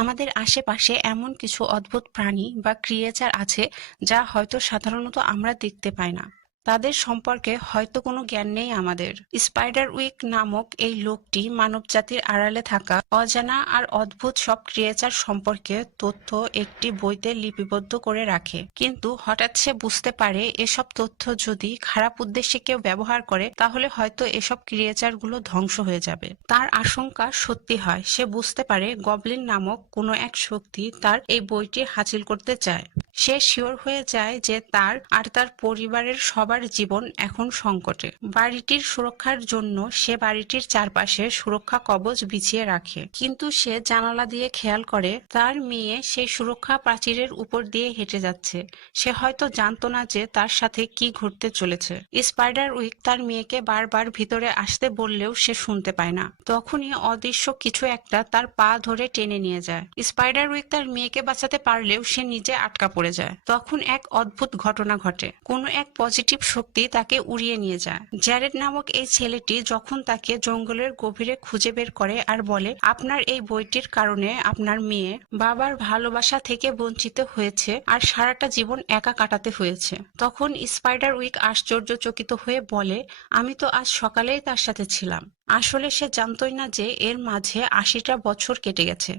আমাদের আশেপাশে এমন কিছু অদ্ভুত প্রাণী বা ক্রিয়েচার আছে যা হয়তো সাধারণত আমরা দেখতে পাই না। তাদের সম্পর্কে হয়তো কোনো জ্ঞান নেই আমাদের। স্পাইডার উইক নামক এই লোকটি মানবজাতির আড়ালে থাকা অজানা আর অদ্ভুত সব ক্রিয়েচার সম্পর্কে তথ্য একটি বইতে লিপিবদ্ধ করে রাখে, কিন্তু হঠাৎ সে বুঝতে পারে এসব তথ্য যদি খারাপ উদ্দেশ্যে কেউ ব্যবহার করে তাহলে হয়তো এসব ক্রিয়েচার গুলো ধ্বংস হয়ে যাবে। তার আশঙ্কা সত্যি হয়, সে বুঝতে পারে গবলিন নামক কোনো এক শক্তি তার এই বইটি হাসিল করতে চায়। সে শিওর হয়ে যায় যে তার আর তার পরিবারের সবার জীবন এখন সংকটে। বাড়িটির সুরক্ষার জন্য সে বাড়িটির চারপাশে সুরক্ষা কবচ বিছিয়ে রাখে, কিন্তু সে জানালা দিয়ে খেয়াল করে তার মেয়ে সেই সুরক্ষা প্রাচীরের উপর দিয়ে হেঁটে যাচ্ছে। সে হয়তো জানতো না যে তার সাথে কি ঘটতে চলেছে। স্পাইডার উইক তার মেয়েকে বারবার ভিতরে আসতে বললেও সে শুনতে পায় না। তখনই অদৃশ্য কিছু একটা তার পা ধরে টেনে নিয়ে যায়। স্পাইডার উইক তার মেয়েকে বাঁচাতে পারলেও সে নিজে আটকা পড়ে যায়। তখন এক অদ্ভুত ঘটনা ঘটে, কোনো এক পজিটিভ শক্তি তাকে উড়িয়ে নিয়ে যায়। জ্যারেড নামক এই ছেলেটি যখন তাকে জঙ্গলের গভীরে খুঁজে বের করে আর বলে, আপনার এই বইটির কারণে আপনার মেয়ে বাবার ভালোবাসা থেকে বঞ্চিত হয়েছে আর সারাটা জীবন একা কাটাতে হয়েছে, তখন স্পাইডার উইক আশ্চর্যচকিত হয়ে বলে, আমি তো আজ সকালেই তার সাথে ছিলাম। আসলে সে জানতই না যে এর মাঝে ৮০টা বছর কেটে গেছে।